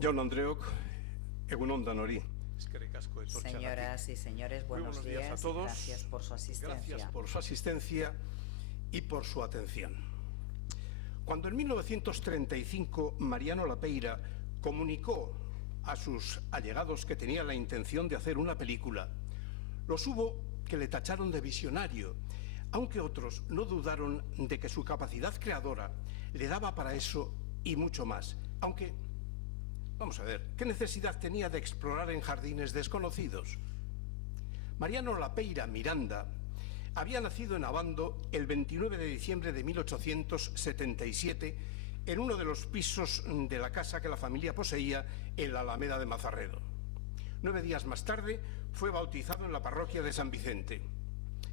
Jaun Andreok, egun on danori. Señoras y señores, buenos días a todos. Gracias por su asistencia. Gracias por su asistencia y por su atención. Cuando en 1935 Mariano Lapeira comunicó a sus allegados que tenía la intención de hacer una película, los hubo que le tacharon de visionario, aunque otros no dudaron de que su capacidad creadora le daba para eso y mucho más. Aunque, vamos a ver, ¿qué necesidad tenía de explorar en jardines desconocidos? Mariano Lapeira Miranda había nacido en Abando el 29 de diciembre de 1877 en uno de los pisos de la casa que la familia poseía en la Alameda de Mazarredo. 9 días más tarde fue bautizado en la parroquia de San Vicente.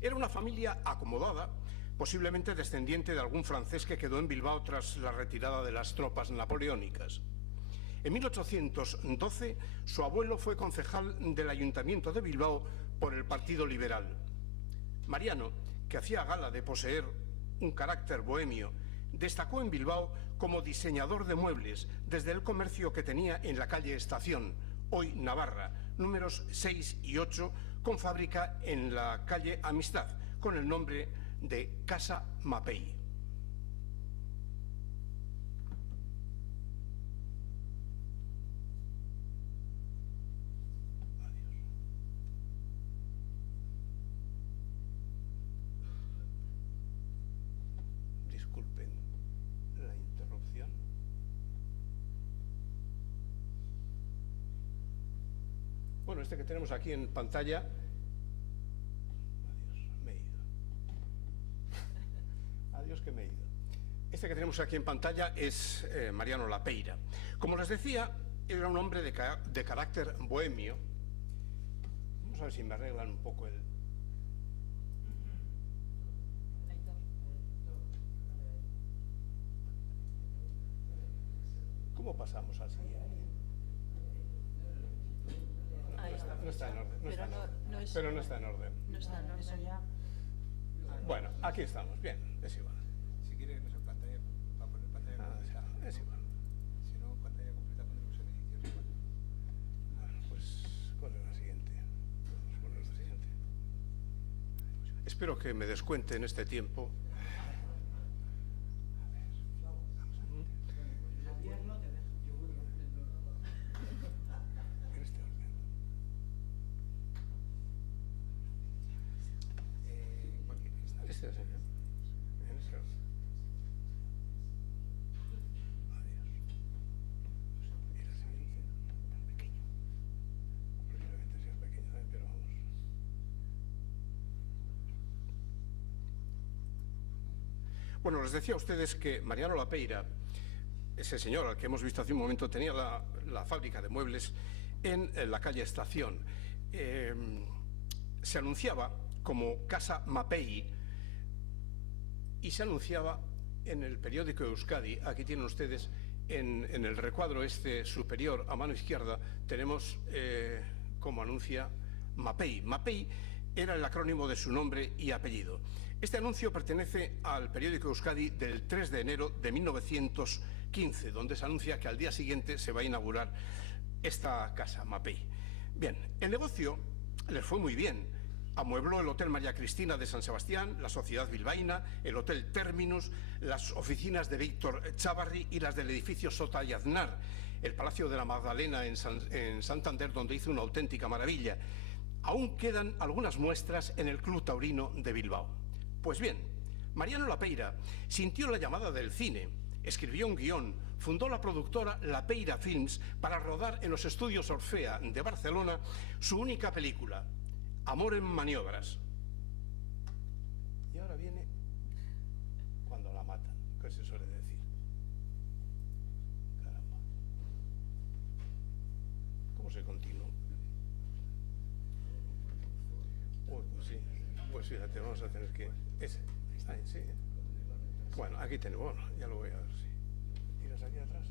Era una familia acomodada, posiblemente descendiente de algún francés que quedó en Bilbao tras la retirada de las tropas napoleónicas. En 1812, su abuelo fue concejal del Ayuntamiento de Bilbao por el Partido Liberal. Mariano, que hacía gala de poseer un carácter bohemio, destacó en Bilbao como diseñador de muebles desde el comercio que tenía en la calle Estación, hoy Navarra, números 6 y 8, con fábrica en la calle Amistad, con el nombre de Casa Mapei. Disculpen la interrupción. Bueno, este que tenemos aquí en pantalla. Adiós, que me he ido. Este que tenemos aquí en pantalla es Mariano Lapeira. Como les decía, era un hombre de carácter bohemio. Vamos a ver si me arreglan un poco el... ¿Cómo pasamos al siguiente? No está en orden. Pero no está en orden. No está en orden. Bueno, aquí estamos. Bien, es igual. Si quiere que no se pantalla, va a poner pantalla completa. Es igual. Si no, pantalla completa pondremos en edición. Bueno, pues, ¿cuál es la siguiente? Vamos a poner la siguiente. Espero que me descuenten este tiempo. Bueno, les decía a ustedes que Mariano Lapeira, ese señor al que hemos visto hace un momento, tenía la fábrica de muebles en la calle Estación. Se anunciaba como Casa Mapei y se anunciaba en el periódico Euskadi. Aquí tienen ustedes en el recuadro este superior a mano izquierda, tenemos como anuncia Mapei. Mapei era el acrónimo de su nombre y apellido. Este anuncio pertenece al periódico Euskadi del 3 de enero de 1915, donde se anuncia que al día siguiente se va a inaugurar esta casa, Mapei. Bien, el negocio les fue muy bien. Amuebló el Hotel María Cristina de San Sebastián, la Sociedad Bilbaína, el Hotel Terminus, las oficinas de Víctor Chávarri y las del edificio Sota y Aznar, el Palacio de la Magdalena en Santander, donde hizo una auténtica maravilla. Aún quedan algunas muestras en el Club Taurino de Bilbao. Pues bien, Mariano Lapeira sintió la llamada del cine, escribió un guión, fundó la productora Lapeira Films para rodar en los estudios Orfea de Barcelona su única película, Amor en maniobras. Y ahora viene cuando la matan, que se suele decir. Caramba. ¿Cómo se continúa? Pues sí, pues fíjate, vamos a tener que... Ese, ahí, sí. Bueno, aquí tenemos, bueno, ya lo voy a ver, sí. ¿Tiras aquí atrás?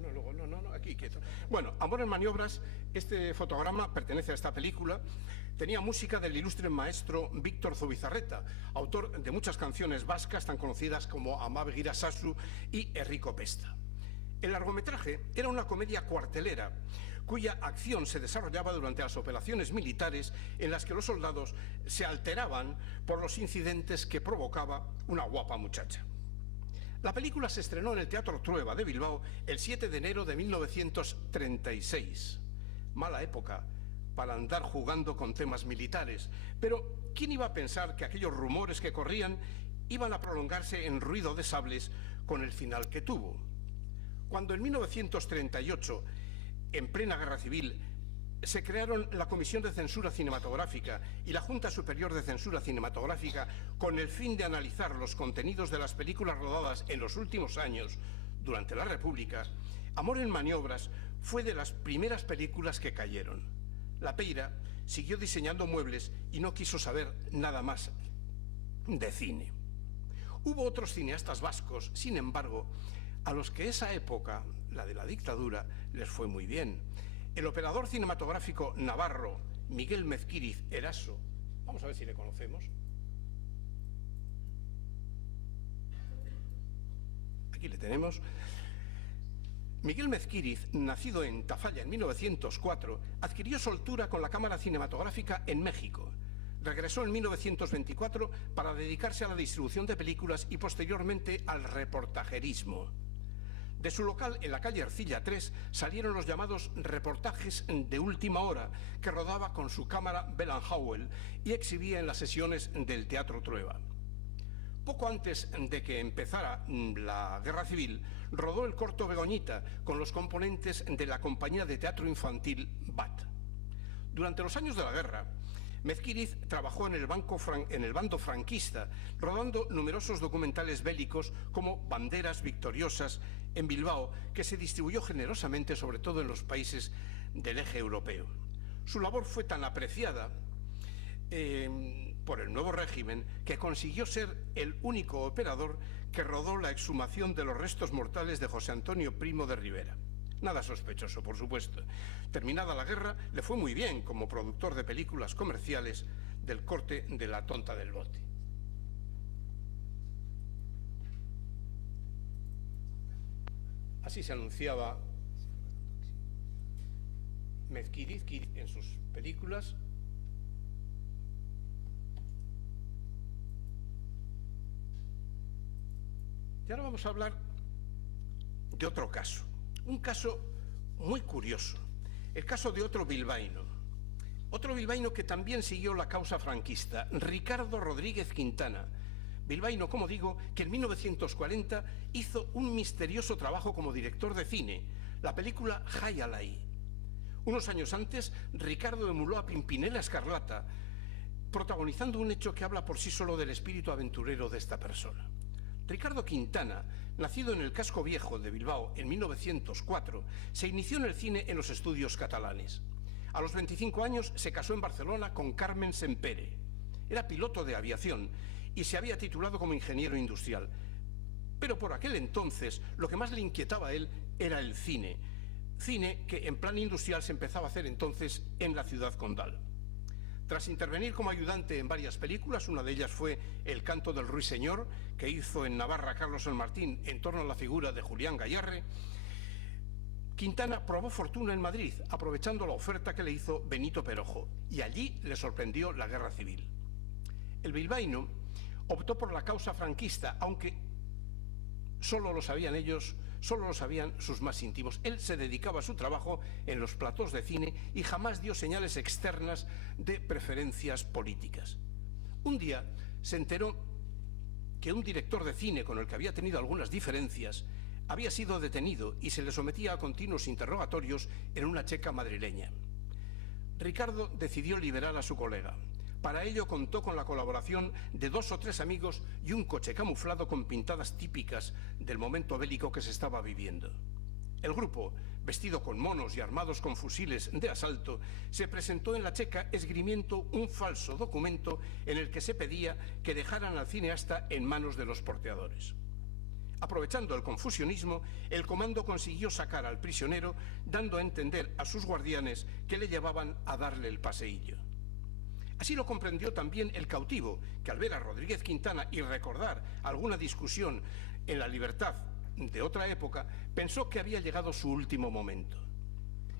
No, luego, no, aquí quieto. Bueno, Amor en maniobras, este fotograma pertenece a esta película. Tenía música del ilustre maestro Víctor Zubizarreta, autor de muchas canciones vascas tan conocidas como Amabe Gira Sasu y Errico Pesta. El largometraje era una comedia cuartelera, cuya acción se desarrollaba durante las operaciones militares en las que los soldados se alteraban por los incidentes que provocaba una guapa muchacha. La película se estrenó en el Teatro Trueba de Bilbao el 7 de enero de 1936. Mala época para andar jugando con temas militares, pero ¿quién iba a pensar que aquellos rumores que corrían iban a prolongarse en ruido de sables con el final que tuvo? Cuando en 1938, en plena Guerra Civil, se crearon la Comisión de Censura Cinematográfica y la Junta Superior de Censura Cinematográfica con el fin de analizar los contenidos de las películas rodadas en los últimos años durante la República, Amor en maniobras fue de las primeras películas que cayeron. La Peira siguió diseñando muebles y no quiso saber nada más de cine. Hubo otros cineastas vascos, sin embargo, a los que esa época, la de la dictadura, les fue muy bien. El operador cinematográfico navarro Miguel Mezquiriz Eraso, vamos a ver si le conocemos. Aquí le tenemos. Miguel Mezquiriz, nacido en Tafalla en 1904, adquirió soltura con la cámara cinematográfica en México. Regresó en 1924 para dedicarse a la distribución de películas y posteriormente al reportajerismo. De su local en la calle Ercilla 3 salieron los llamados reportajes de última hora que rodaba con su cámara Bell & Howell y exhibía en las sesiones del Teatro Trueba. Poco antes de que empezara la Guerra Civil, rodó el corto Begoñita con los componentes de la compañía de teatro infantil BAT. Durante los años de la guerra, Mezquiriz trabajó en el bando franquista, rodando numerosos documentales bélicos como Banderas Victoriosas en Bilbao, que se distribuyó generosamente sobre todo en los países del eje europeo. Su labor fue tan apreciada por el nuevo régimen que consiguió ser el único operador que rodó la exhumación de los restos mortales de José Antonio Primo de Rivera. Nada sospechoso, por supuesto. Terminada la guerra, le fue muy bien como productor de películas comerciales del corte de La tonta del bote. Así se anunciaba Mezquiriz en sus películas. Y ahora vamos a hablar de otro caso, un caso muy curioso, el caso de otro bilbaíno que también siguió la causa franquista, Ricardo Rodríguez Quintana, bilbaíno, como digo, que en 1940 hizo un misterioso trabajo como director de cine, la película Jai Alai. Unos años antes, Ricardo emuló a Pimpinela Escarlata, protagonizando un hecho que habla por sí solo del espíritu aventurero de esta persona. Ricardo Quintana, nacido en el Casco Viejo de Bilbao en 1904, se inició en el cine en los estudios catalanes. A los 25 años se casó en Barcelona con Carmen Sempere. Era piloto de aviación y se había titulado como ingeniero industrial. Pero por aquel entonces lo que más le inquietaba a él era el cine. Cine que en plan industrial se empezaba a hacer entonces en la ciudad condal. Tras intervenir como ayudante en varias películas, una de ellas fue El canto del ruiseñor, que hizo en Navarra Carlos San Martín en torno a la figura de Julián Gayarre, Quintana probó fortuna en Madrid, aprovechando la oferta que le hizo Benito Perojo, y allí le sorprendió la Guerra Civil. El bilbaíno optó por la causa franquista, aunque solo lo sabían ellos, solo lo sabían sus más íntimos. Él se dedicaba a su trabajo en los platós de cine y jamás dio señales externas de preferencias políticas. Un día se enteró que un director de cine con el que había tenido algunas diferencias había sido detenido y se le sometía a continuos interrogatorios en una checa madrileña. Ricardo decidió liberar a su colega. Para ello contó con la colaboración de 2 o 3 amigos y un coche camuflado con pintadas típicas del momento bélico que se estaba viviendo. El grupo, vestido con monos y armados con fusiles de asalto, se presentó en la checa esgrimiendo un falso documento en el que se pedía que dejaran al cineasta en manos de los porteadores. Aprovechando el confusionismo, el comando consiguió sacar al prisionero, dando a entender a sus guardianes que le llevaban a darle el paseillo. Así lo comprendió también el cautivo, que al ver a Rodríguez Quintana y recordar alguna discusión en La Libertad de otra época, pensó que había llegado su último momento.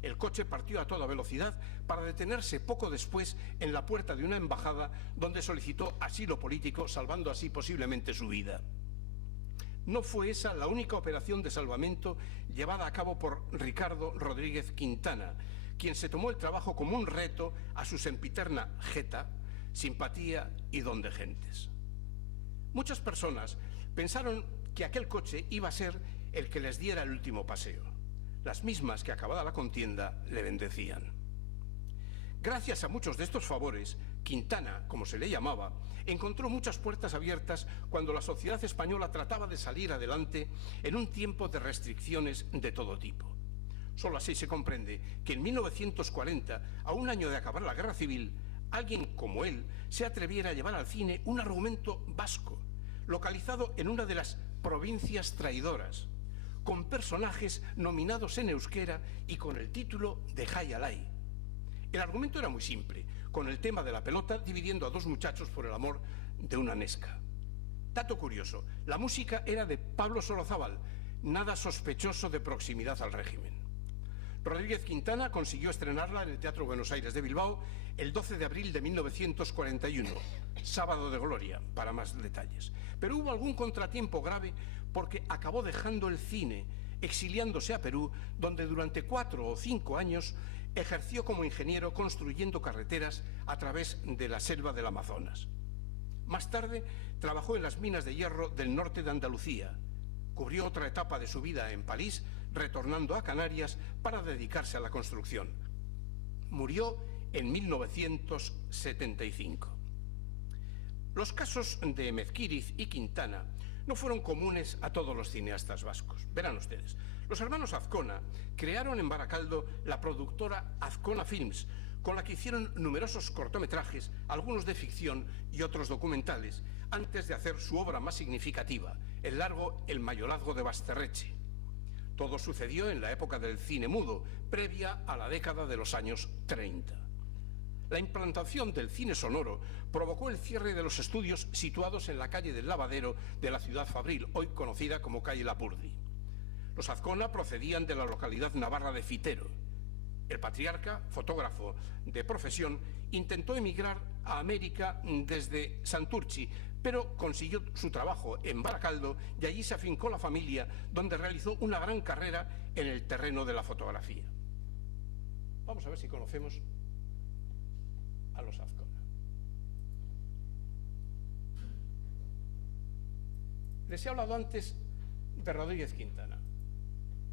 El coche partió a toda velocidad para detenerse poco después en la puerta de una embajada donde solicitó asilo político, salvando así posiblemente su vida. No fue esa la única operación de salvamento llevada a cabo por Ricardo Rodríguez Quintana, quien se tomó el trabajo como un reto a su sempiterna jeta, simpatía y don de gentes. Muchas personas pensaron que aquel coche iba a ser el que les diera el último paseo, las mismas que acabada la contienda le bendecían. Gracias a muchos de estos favores, Quintana, como se le llamaba, encontró muchas puertas abiertas cuando la sociedad española trataba de salir adelante en un tiempo de restricciones de todo tipo. Solo así se comprende que en 1940, a un año de acabar la Guerra Civil, alguien como él se atreviera a llevar al cine un argumento vasco, localizado en una de las provincias traidoras, con personajes nominados en euskera y con el título de Jai Alai. El argumento era muy simple, con el tema de la pelota dividiendo a dos muchachos por el amor de una nesca. Dato curioso, la música era de Pablo Sorozábal, nada sospechoso de proximidad al régimen. Rodríguez Quintana consiguió estrenarla en el Teatro Buenos Aires de Bilbao el 12 de abril de 1941, Sábado de Gloria, para más detalles. Pero hubo algún contratiempo grave porque acabó dejando el cine, exiliándose a Perú, donde durante 4 o 5 años ejerció como ingeniero construyendo carreteras a través de la selva del Amazonas. Más tarde trabajó en las minas de hierro del norte de Andalucía. Cubrió otra etapa de su vida en París, retornando a Canarias para dedicarse a la construcción. Murió en 1975. Los casos de Mezquiriz y Quintana no fueron comunes a todos los cineastas vascos. Verán ustedes, los hermanos Azcona crearon en Baracaldo la productora Azcona Films, con la que hicieron numerosos cortometrajes, algunos de ficción y otros documentales, antes de hacer su obra más significativa, el largo El mayorazgo de Basterreche. Todo sucedió en la época del cine mudo, previa a la década de los años 30. La implantación del cine sonoro provocó el cierre de los estudios situados en la calle del Lavadero de la ciudad fabril, hoy conocida como calle Lapurdi. Los Azcona procedían de la localidad navarra de Fitero. El patriarca, fotógrafo de profesión, intentó emigrar a América desde Santurchi, pero consiguió su trabajo en Baracaldo y allí se afincó la familia, donde realizó una gran carrera en el terreno de la fotografía. Vamos a ver si conocemos a los Azcona. Les he hablado antes de Rodríguez Quintana.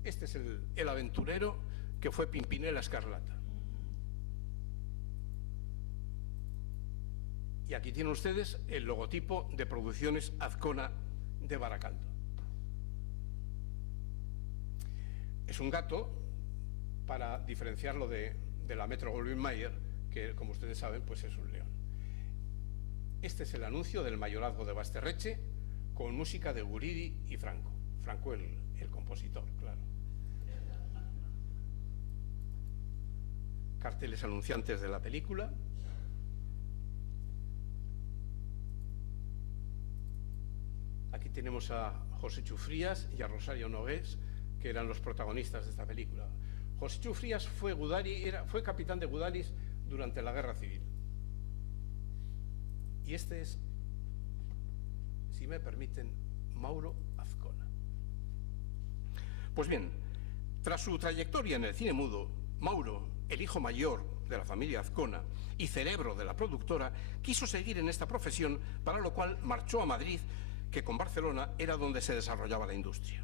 Este es el aventurero que fue Pimpinela Escarlata. Y aquí tienen ustedes el logotipo de Producciones Azcona de Baracaldo. Es un gato, para diferenciarlo de la Metro-Goldwyn-Mayer, que como ustedes saben, pues es un león. Este es el anuncio del mayorazgo de Basterreche, con música de Guridi y Franco. Franco el compositor, claro. Carteles anunciantes de la película. Aquí tenemos a José Chufrías y a Rosario Nogués, que eran los protagonistas de esta película. José Chufrías fue capitán de Gudaris durante la Guerra Civil. Y este es, si me permiten, Mauro Azcona. Pues bien, tras su trayectoria en el cine mudo, Mauro, el hijo mayor de la familia Azcona y cerebro de la productora, quiso seguir en esta profesión, para lo cual marchó a Madrid, que con Barcelona era donde se desarrollaba la industria.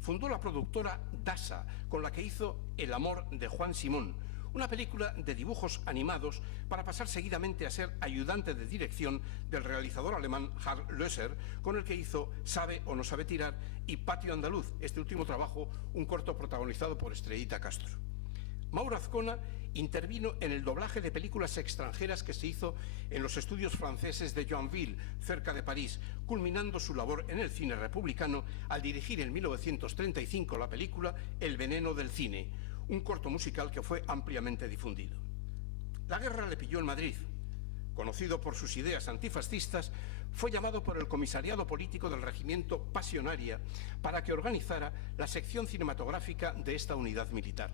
Fundó la productora Dasa, con la que hizo El amor de Juan Simón, una película de dibujos animados, para pasar seguidamente a ser ayudante de dirección del realizador alemán Harl Löser, con el que hizo Sabe o no sabe tirar y Patio Andaluz, este último trabajo, un corto protagonizado por Estrellita Castro. Mauro Azcona intervino en el doblaje de películas extranjeras que se hizo en los estudios franceses de Joinville, cerca de París, culminando su labor en el cine republicano al dirigir en 1935 la película El veneno del cine, un corto musical que fue ampliamente difundido. La guerra le pilló en Madrid. conocido por sus ideas antifascistas, fue llamado por el comisariado político del regimiento Pasionaria para que organizara la sección cinematográfica de esta unidad militar.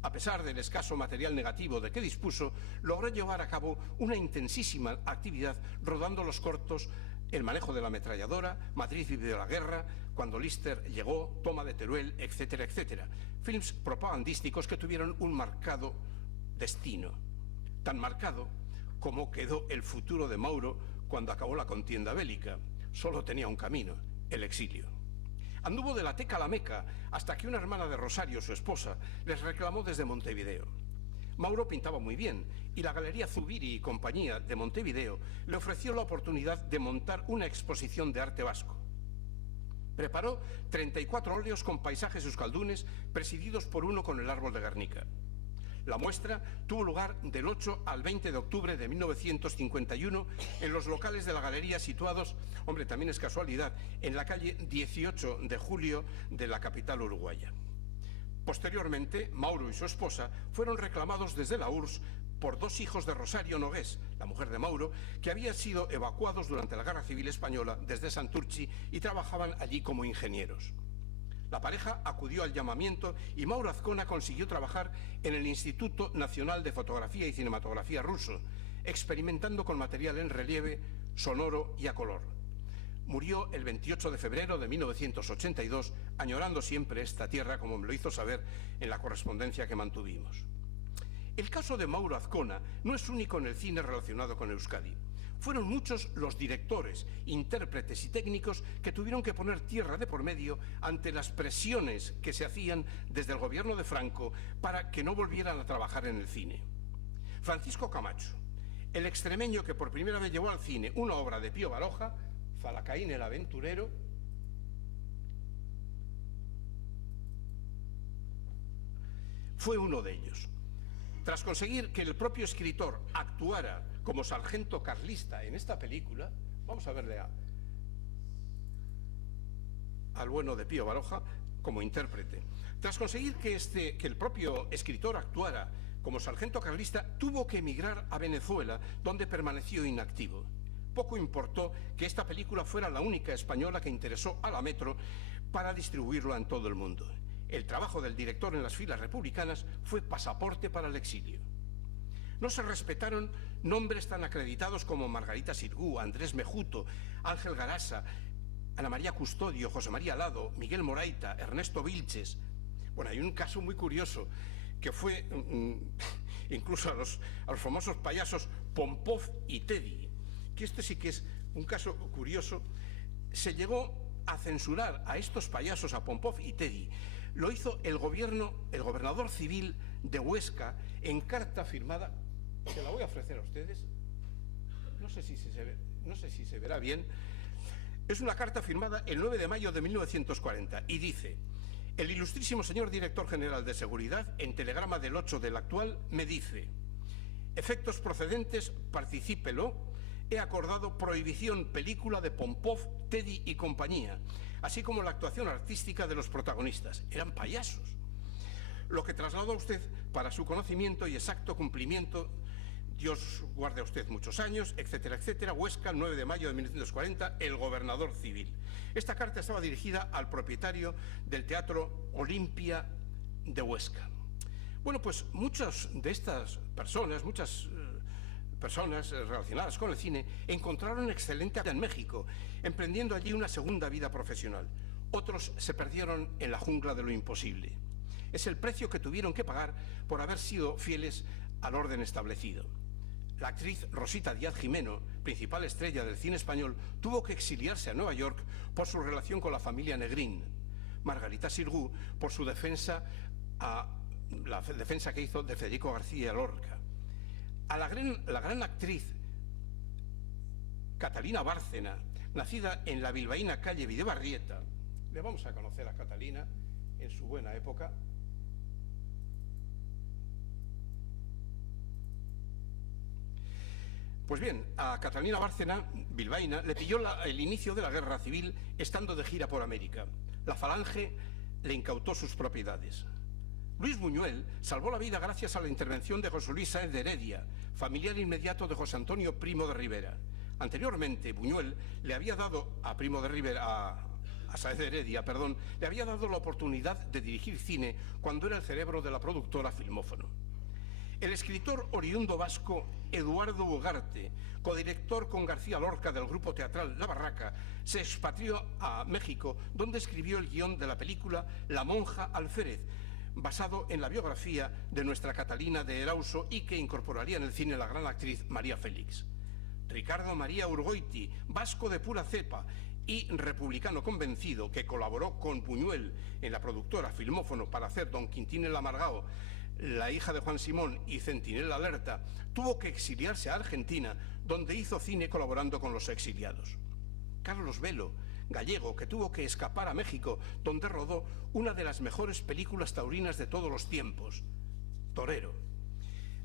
A pesar del escaso material negativo de que dispuso, logró llevar a cabo una intensísima actividad rodando los cortos El manejo de la ametralladora, Madrid vivió la guerra, Cuando Lister llegó, Toma de Teruel, etcétera, etcétera. Films propagandísticos que tuvieron un marcado destino, tan marcado como quedó el futuro de Mauro cuando acabó la contienda bélica. Solo tenía un camino, el exilio. Anduvo de la Teca a la Meca hasta que una hermana de Rosario, su esposa, les reclamó desde Montevideo. Mauro pintaba muy bien y la Galería Zubiri y Compañía de Montevideo le ofreció la oportunidad de montar una exposición de arte vasco. Preparó 34 óleos con paisajes euskaldunes presididos por uno con el árbol de Guernica. La muestra tuvo lugar del 8 al 20 de octubre de 1951 en los locales de la galería situados, hombre, también es casualidad, en la calle 18 de julio de la capital uruguaya. Posteriormente, Mauro y su esposa fueron reclamados desde la URSS por dos hijos de Rosario Nogués, la mujer de Mauro, que habían sido evacuados durante la Guerra Civil Española desde Santurchi y trabajaban allí como ingenieros. La pareja acudió al llamamiento y Mauro Azcona consiguió trabajar en el Instituto Nacional de Fotografía y Cinematografía ruso, experimentando con material en relieve, sonoro y a color. Murió el 28 de febrero de 1982, añorando siempre esta tierra, como me lo hizo saber en la correspondencia que mantuvimos. El caso de Mauro Azcona no es único en el cine relacionado con Euskadi. Fueron muchos los directores, intérpretes y técnicos que tuvieron que poner tierra de por medio ante las presiones que se hacían desde el gobierno de Franco para que no volvieran a trabajar en el cine. Francisco Camacho, el extremeño que por primera vez llevó al cine una obra de Pío Baroja, Falacaín el aventurero, fue uno de ellos. Tras conseguir que el propio escritor actuara como sargento carlista en esta película, vamos a verle al bueno de Pío Baroja como intérprete. Tras conseguir que el propio escritor actuara como sargento carlista, tuvo que emigrar a Venezuela, donde permaneció inactivo. Poco importó que esta película fuera la única española que interesó a la Metro para distribuirla en todo el mundo. El trabajo del director en las filas republicanas fue pasaporte para el exilio. No se respetaron nombres tan acreditados como Margarita Sirgu, Andrés Mejuto, Ángel Garasa, Ana María Custodio, José María Lado, Miguel Moraita, Ernesto Vilches. Bueno, hay un caso muy curioso que fue incluso a los famosos payasos Pompov y Teddy, que este sí que es un caso curioso. Se llegó a censurar a estos payasos, a Pompov y Teddy. Lo hizo el gobernador civil de Huesca en carta firmada. Se la voy a ofrecer a ustedes. No sé si se verá bien. Es una carta firmada el 9 de mayo de 1940 y dice: el ilustrísimo señor director general de seguridad, en telegrama del 8 del actual, me dice: efectos procedentes, particípelo. He acordado prohibición película de Pompov, Teddy y compañía, así como la actuación artística de los protagonistas. Eran payasos. Lo que traslado a usted para su conocimiento y exacto cumplimiento. Dios guarde a usted muchos años, etcétera, etcétera. Huesca, 9 de mayo de 1940, el gobernador civil. Esta carta estaba dirigida al propietario del Teatro Olimpia de Huesca. Bueno, pues muchas de estas personas, personas relacionadas con el cine, encontraron excelente en México, emprendiendo allí una segunda vida profesional. Otros se perdieron en la jungla de lo imposible. Es el precio que tuvieron que pagar por haber sido fieles al orden establecido. La actriz Rosita Díaz Jimeno, principal estrella del cine español, tuvo que exiliarse a Nueva York por su relación con la familia Negrín. Margarita Sirgu, por su defensa, la defensa que hizo de Federico García Lorca. A la gran actriz Catalina Bárcena, nacida en la bilbaína calle Videbarrieta. Le vamos a conocer a Catalina en su buena época. Pues bien, a Catalina Bárcena, bilbaína, le pilló el inicio de la guerra civil estando de gira por América. La Falange le incautó sus propiedades. Luis Buñuel salvó la vida gracias a la intervención de José Luis Sáenz de Heredia, familiar inmediato de José Antonio Primo de Rivera. Anteriormente, Buñuel le había dado a Primo de Rivera, a Sáenz de Heredia, le había dado la oportunidad de dirigir cine cuando era el cerebro de la productora Filmófono. El escritor oriundo vasco Eduardo Ugarte, codirector con García Lorca del grupo teatral La Barraca, se expatrió a México, donde escribió el guión de la película La monja alférez, basado en la biografía de nuestra Catalina de Erauso y que incorporaría en el cine la gran actriz María Félix. Ricardo María Urgoiti, vasco de pura cepa y republicano convencido, que colaboró con Buñuel en la productora Filmófono para hacer Don Quintín el Amargao, La hija de Juan Simón y Centinela Alerta, tuvo que exiliarse a Argentina, donde hizo cine colaborando con los exiliados. Carlos Velo, gallego, que tuvo que escapar a México, donde rodó una de las mejores películas taurinas de todos los tiempos, Torero.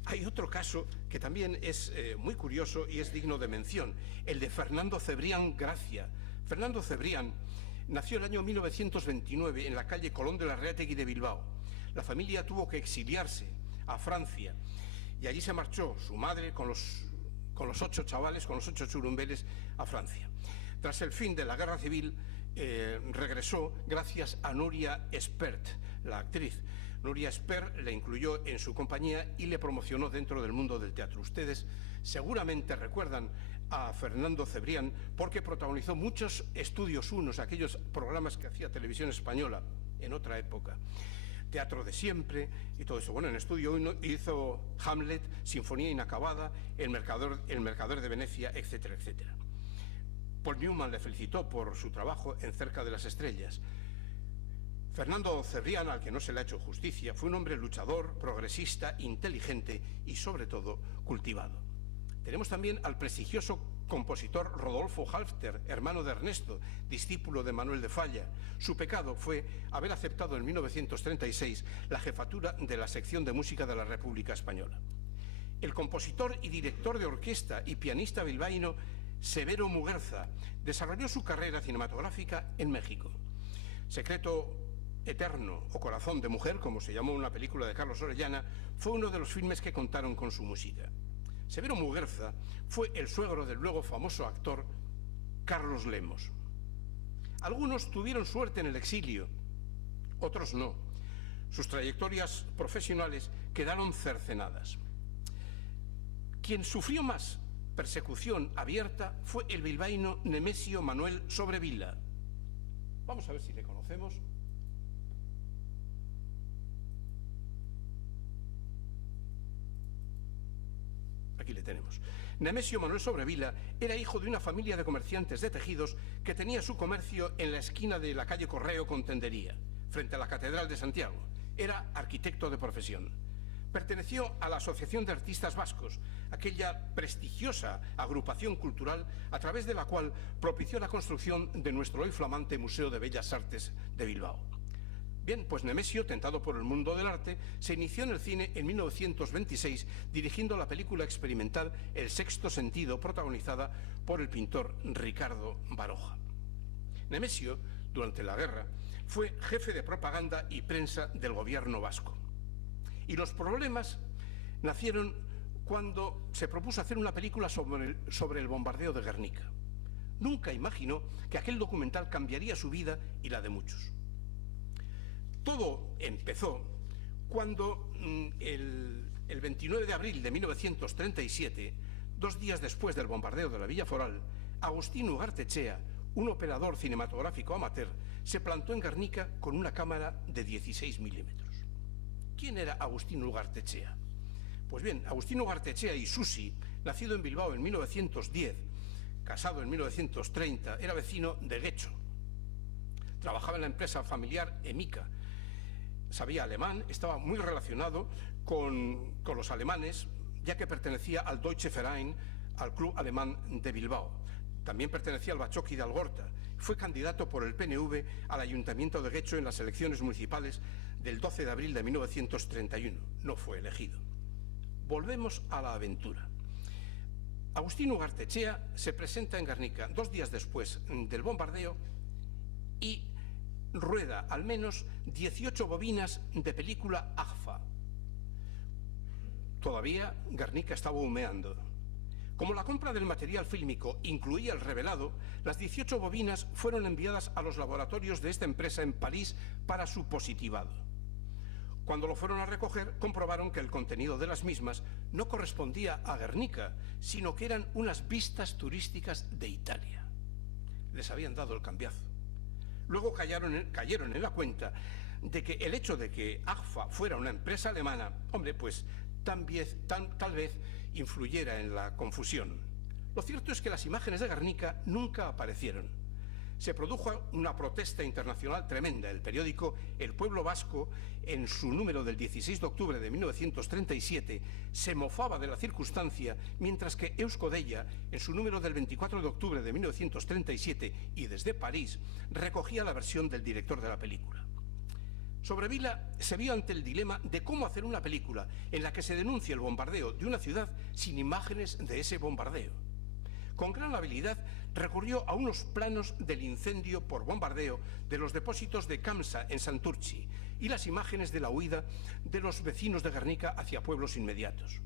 Hay otro caso que también es muy curioso y es digno de mención, el de Fernando Cebrián Gracia. Fernando Cebrián nació en el año 1929 en la calle Colón de la Reategui de Bilbao. La familia tuvo que exiliarse a Francia y allí se marchó su madre con los 8 chavales, con los 8 churumbeles a Francia. Tras el fin de la guerra civil regresó gracias a Nuria Espert, la actriz. Nuria Espert le incluyó en su compañía y le promocionó dentro del mundo del teatro. Ustedes seguramente recuerdan a Fernando Cebrián porque protagonizó muchos Estudios Unos, aquellos programas que hacía Televisión Española en otra época. Teatro de Siempre y todo eso. Bueno, en Estudio 1 hizo Hamlet, Sinfonía Inacabada, El Mercader de Venecia, etcétera, etcétera. Paul Newman le felicitó por su trabajo en Cerca de las Estrellas. Fernando Cebrián, al que no se le ha hecho justicia, fue un hombre luchador, progresista, inteligente y, sobre todo, cultivado. Tenemos también al prestigioso compositor Rodolfo Halfter, hermano de Ernesto, discípulo de Manuel de Falla. Su pecado fue haber aceptado en 1936 la jefatura de la sección de música de la República Española. El compositor y director de orquesta y pianista bilbaíno Severo Muguerza desarrolló su carrera cinematográfica en México. Secreto Eterno o Corazón de Mujer, como se llamó una película de Carlos Orellana, fue uno de los filmes que contaron con su música. Severo Muguerza fue el suegro del luego famoso actor Carlos Lemos. Algunos tuvieron suerte en el exilio, otros no. Sus trayectorias profesionales quedaron cercenadas. Quien sufrió más persecución abierta fue el bilbaíno Nemesio Manuel Sobrevila. Vamos a ver si le conocemos. Aquí le tenemos. Nemesio Manuel Sobrevila era hijo de una familia de comerciantes de tejidos que tenía su comercio en la esquina de la calle Correo con Tendería, frente a la Catedral de Santiago. Era arquitecto de profesión. Perteneció a la Asociación de Artistas Vascos, aquella prestigiosa agrupación cultural a través de la cual propició la construcción de nuestro hoy flamante Museo de Bellas Artes de Bilbao. Bien, pues Nemesio, tentado por el mundo del arte, se inició en el cine en 1926 dirigiendo la película experimental El Sexto Sentido, protagonizada por el pintor Ricardo Baroja. Nemesio, durante la guerra, fue jefe de propaganda y prensa del gobierno vasco. Y los problemas nacieron cuando se propuso hacer una película sobre el bombardeo de Guernica. Nunca imaginó que aquel documental cambiaría su vida y la de muchos. Todo empezó cuando el 29 de abril de 1937, 2 días después del bombardeo de la Villa Foral, Agustín Ugartechea, un operador cinematográfico amateur, se plantó en Guernica con una cámara de 16 milímetros. ¿Quién era Agustín Ugartechea? Pues bien, Agustín Ugartechea y Susi, nacido en Bilbao en 1910, casado en 1930, era vecino de Guecho. Trabajaba en la empresa familiar Emica. Sabía alemán, estaba muy relacionado con los alemanes, ya que pertenecía al Deutsche Verein, al club alemán de Bilbao. También pertenecía al Bachoqui de Algorta. Fue candidato por el PNV al Ayuntamiento de Guecho en las elecciones municipales del 12 de abril de 1931. No fue elegido. Volvemos a la aventura. Agustín Ugartechea se presenta en Guernica 2 días después del bombardeo y rueda al menos 18 bobinas de película AGFA. Todavía Guernica estaba humeando. Como la compra del material fílmico incluía el revelado, las 18 bobinas fueron enviadas a los laboratorios de esta empresa en París para su positivado. Cuando lo fueron a recoger, comprobaron que el contenido de las mismas no correspondía a Guernica, sino que eran unas vistas turísticas de Italia. Les habían dado el cambiazo. Luego cayeron en la cuenta de que el hecho de que AGFA fuera una empresa alemana, hombre, pues tal vez influyera en la confusión. Lo cierto es que las imágenes de Guernica nunca aparecieron. Se produjo una protesta internacional tremenda. El periódico El Pueblo Vasco, en su número del 16 de octubre de 1937, se mofaba de la circunstancia, mientras que Eusko-Deia, en su número del 24 de octubre de 1937 y desde París, recogía la versión del director de la película. Sobrevila se vio ante el dilema de cómo hacer una película en la que se denuncia el bombardeo de una ciudad sin imágenes de ese bombardeo. Con gran habilidad recurrió a unos planos del incendio por bombardeo de los depósitos de Kamsa en Santurtzi y las imágenes de la huida de los vecinos de Guernica hacia pueblos inmediatos.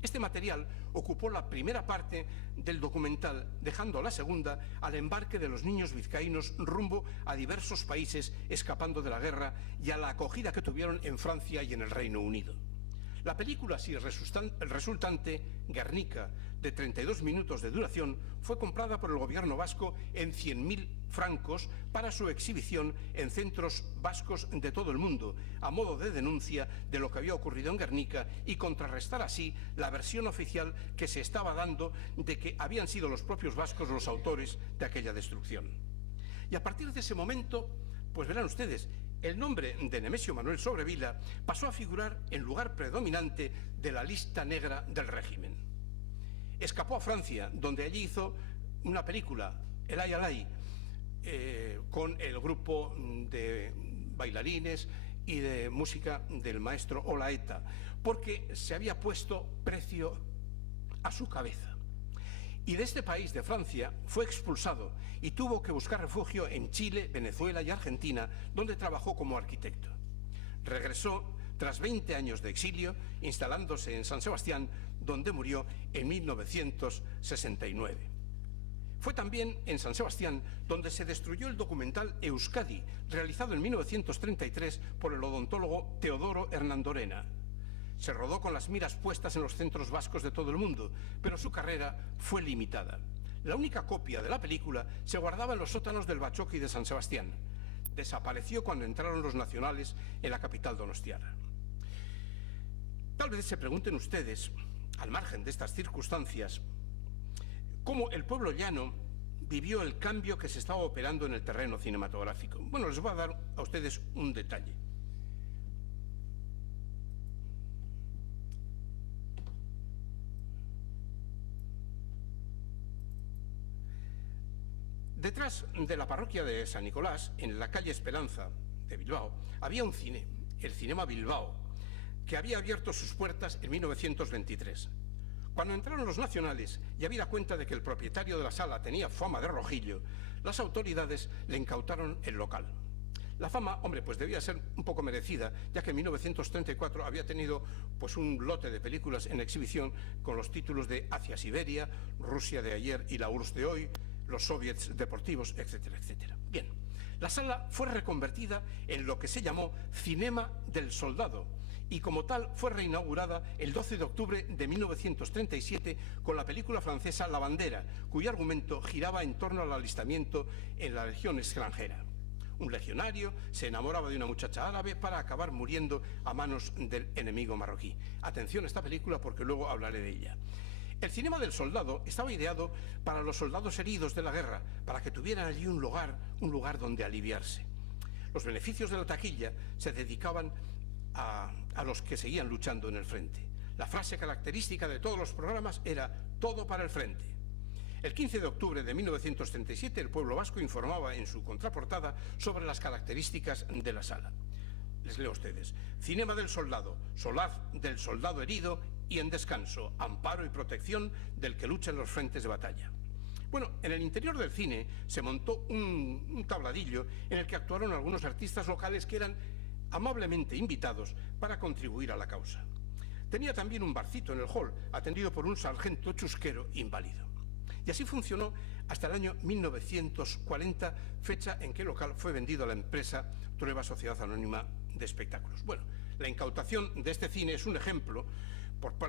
Este material ocupó la primera parte del documental, dejando la segunda al embarque de los niños vizcaínos rumbo a diversos países escapando de la guerra y a la acogida que tuvieron en Francia y en el Reino Unido. La película así resultante, Guernica, de 32 minutos de duración, fue comprada por el gobierno vasco en 100.000 francos para su exhibición en centros vascos de todo el mundo, a modo de denuncia de lo que había ocurrido en Guernica y contrarrestar así la versión oficial que se estaba dando de que habían sido los propios vascos los autores de aquella destrucción. Y a partir de ese momento, pues verán ustedes, el nombre de Nemesio Manuel Sobrevila pasó a figurar en lugar predominante de la lista negra del régimen. Escapó a Francia, donde allí hizo una película, El Ay Alay, con el grupo de bailarines y de música del maestro Olaeta, porque se había puesto precio a su cabeza. Y de este país, de Francia, fue expulsado y tuvo que buscar refugio en Chile, Venezuela y Argentina, donde trabajó como arquitecto. Regresó tras 20 años de exilio, instalándose en San Sebastián, donde murió en 1969. Fue también en San Sebastián donde se destruyó el documental Euskadi, realizado en 1933 por el odontólogo Teodoro Hernandorena. Se rodó con las miras puestas en los centros vascos de todo el mundo, pero su carrera fue limitada. La única copia de la película se guardaba en los sótanos del Bachoqui de San Sebastián. Desapareció cuando entraron los nacionales en la capital donostiarra. Tal vez se pregunten ustedes, al margen de estas circunstancias, cómo el pueblo llano vivió el cambio que se estaba operando en el terreno cinematográfico. Bueno, les voy a dar a ustedes un detalle. Detrás de la parroquia de San Nicolás, en la calle Esperanza de Bilbao, había un cine, el Cinema Bilbao, que había abierto sus puertas en 1923. Cuando entraron los nacionales y habida cuenta de que el propietario de la sala tenía fama de rojillo, las autoridades le incautaron el local. La fama, hombre, pues debía ser un poco merecida, ya que en 1934 había tenido pues un lote de películas en exhibición con los títulos de Hacia Siberia, Rusia de ayer y la URSS de hoy, los soviets deportivos, etcétera, etcétera. Bien, la sala fue reconvertida en lo que se llamó Cinema del Soldado y como tal fue reinaugurada el 12 de octubre de 1937 con la película francesa La Bandera, cuyo argumento giraba en torno al alistamiento en la legión extranjera. Un legionario se enamoraba de una muchacha árabe para acabar muriendo a manos del enemigo marroquí. Atención a esta película porque luego hablaré de ella. El Cinema del Soldado estaba ideado para los soldados heridos de la guerra, para que tuvieran allí un lugar donde aliviarse. Los beneficios de la taquilla se dedicaban a los que seguían luchando en el frente. La frase característica de todos los programas era «todo para el frente». El 15 de octubre de 1937 el Pueblo Vasco informaba en su contraportada sobre las características de la sala. Les leo a ustedes. Cinema del Soldado, solaz del soldado herido y en descanso, amparo y protección del que lucha en los frentes de batalla. Bueno, en el interior del cine se montó un tabladillo en el que actuaron algunos artistas locales que eran amablemente invitados para contribuir a la causa. Tenía también un barcito en el hall, atendido por un sargento chusquero inválido. Y así funcionó hasta el año 1940, fecha en que el local fue vendido a la empresa Trueba Sociedad Anónima de Espectáculos. Bueno, la incautación de este cine es un ejemplo,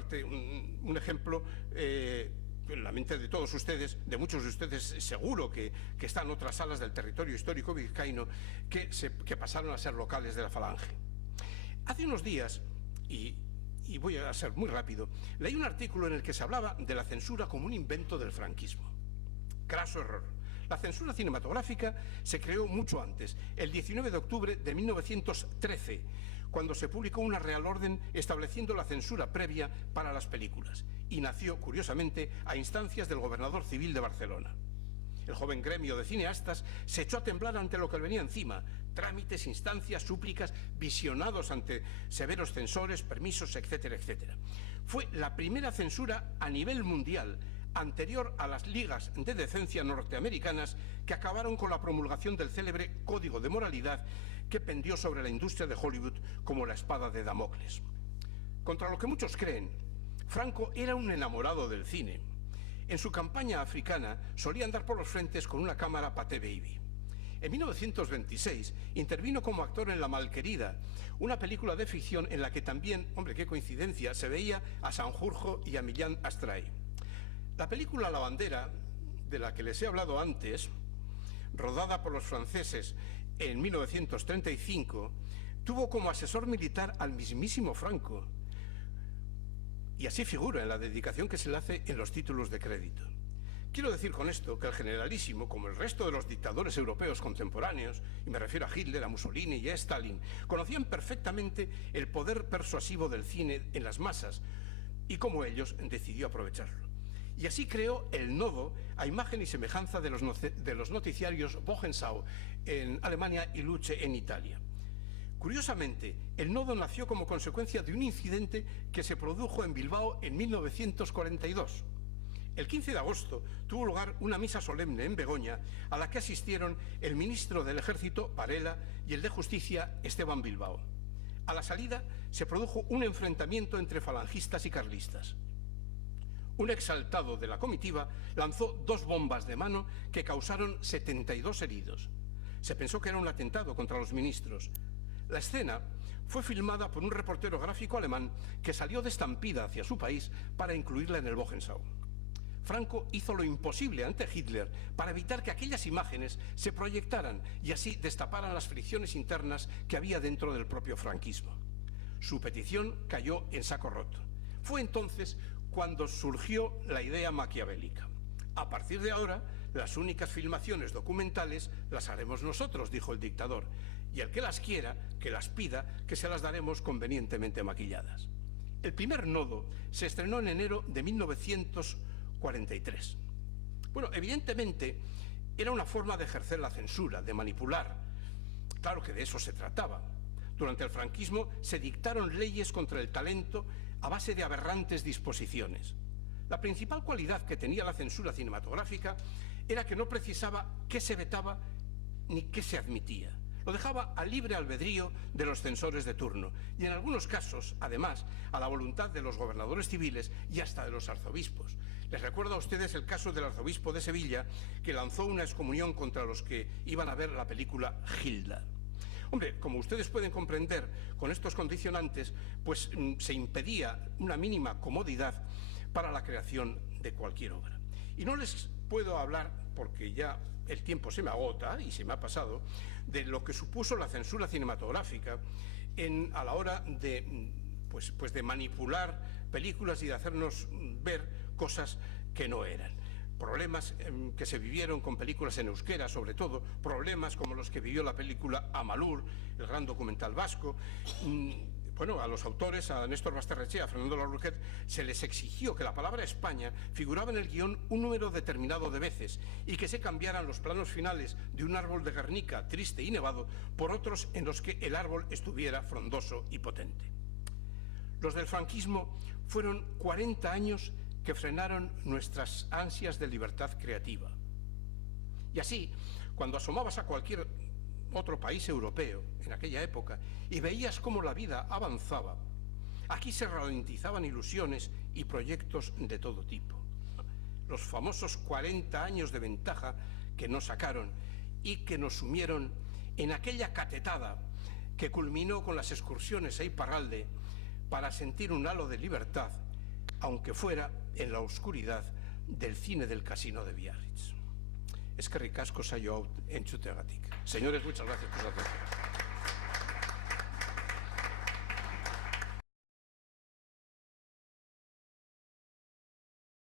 un ejemplo en la mente de todos ustedes, de muchos de ustedes seguro que están en otras salas del territorio histórico vizcaíno que pasaron a ser locales de la Falange. Hace unos días, y voy a ser muy rápido, leí un artículo en el que se hablaba de la censura como un invento del franquismo. Craso error. La censura cinematográfica se creó mucho antes, el 19 de octubre de 1913, cuando se publicó una Real Orden estableciendo la censura previa para las películas, y nació, curiosamente, a instancias del gobernador civil de Barcelona. El joven gremio de cineastas se echó a temblar ante lo que le venía encima: trámites, instancias, súplicas, visionados ante severos censores, permisos, etcétera, etcétera. Fue la primera censura a nivel mundial, anterior a las ligas de decencia norteamericanas que acabaron con la promulgación del célebre Código de Moralidad que pendió sobre la industria de Hollywood como la espada de Damocles. Contra lo que muchos creen, Franco era un enamorado del cine. En su campaña africana solía andar por los frentes con una cámara Pathé Baby. En 1926 intervino como actor en La Malquerida, una película de ficción en la que también, hombre, qué coincidencia, se veía a Sanjurjo y a Millán Astray. La película La Bandera, de la que les he hablado antes, rodada por los franceses en 1935, tuvo como asesor militar al mismísimo Franco. Y así figura en la dedicación que se le hace en los títulos de crédito. Quiero decir con esto que el generalísimo, como el resto de los dictadores europeos contemporáneos, y me refiero a Hitler, a Mussolini y a Stalin, conocían perfectamente el poder persuasivo del cine en las masas y como ellos decidió aprovecharlo. Y así creó el nodo a imagen y semejanza de los noticiarios Wochenschau en Alemania y Luce en Italia. Curiosamente, el nodo nació como consecuencia de un incidente que se produjo en Bilbao en 1942. El 15 de agosto tuvo lugar una misa solemne en Begoña a la que asistieron el ministro del Ejército, Varela, y el de Justicia, Esteban Bilbao. A la salida se produjo un enfrentamiento entre falangistas y carlistas. Un exaltado de la comitiva lanzó 2 bombas de mano que causaron 72 heridos. Se pensó que era un atentado contra los ministros. La escena fue filmada por un reportero gráfico alemán que salió de estampida hacia su país para incluirla en el Wochenschau. Franco hizo lo imposible ante Hitler para evitar que aquellas imágenes se proyectaran y así destaparan las fricciones internas que había dentro del propio franquismo. Su petición cayó en saco roto. Fue entonces cuando surgió la idea maquiavélica. A partir de ahora, las únicas filmaciones documentales las haremos nosotros, dijo el dictador, y el que las quiera, que las pida, que se las daremos convenientemente maquilladas. El primer nodo se estrenó en enero de 1943. Bueno, evidentemente era una forma de ejercer la censura, de manipular. Claro que de eso se trataba. Durante el franquismo se dictaron leyes contra el talento a base de aberrantes disposiciones. La principal cualidad que tenía la censura cinematográfica era que no precisaba qué se vetaba ni qué se admitía. Lo dejaba a libre albedrío de los censores de turno y en algunos casos, además, a la voluntad de los gobernadores civiles y hasta de los arzobispos. Les recuerdo a ustedes el caso del arzobispo de Sevilla, que lanzó una excomunión contra los que iban a ver la película Gilda. Hombre, como ustedes pueden comprender, con estos condicionantes, pues se impedía una mínima comodidad para la creación de cualquier obra. Y no les puedo hablar, porque ya el tiempo se me agota y se me ha pasado, de lo que supuso la censura cinematográfica a la hora de, de manipular películas y de hacernos ver cosas que no eran. Problemas que se vivieron con películas en euskera, sobre todo, problemas como los que vivió la película Amalur, el gran documental vasco. Bueno, a los autores, a Néstor Basterrechea, a Fernando Larroquet, se les exigió que la palabra España figuraba en el guión un número determinado de veces y que se cambiaran los planos finales de un árbol de Guernica triste y nevado por otros en los que el árbol estuviera frondoso y potente. Los del franquismo fueron 40 años que frenaron nuestras ansias de libertad creativa. Y así, cuando asomabas a cualquier otro país europeo en aquella época y veías cómo la vida avanzaba, aquí se ralentizaban ilusiones y proyectos de todo tipo. Los famosos 40 años de ventaja que nos sacaron y que nos sumieron en aquella catetada que culminó con las excursiones a Iparralde para sentir un halo de libertad, aunque fuera en la oscuridad del cine del Casino de Biarritz. Eskerrik asko saio hau entzuteagatik. Señores, muchas gracias por su atención.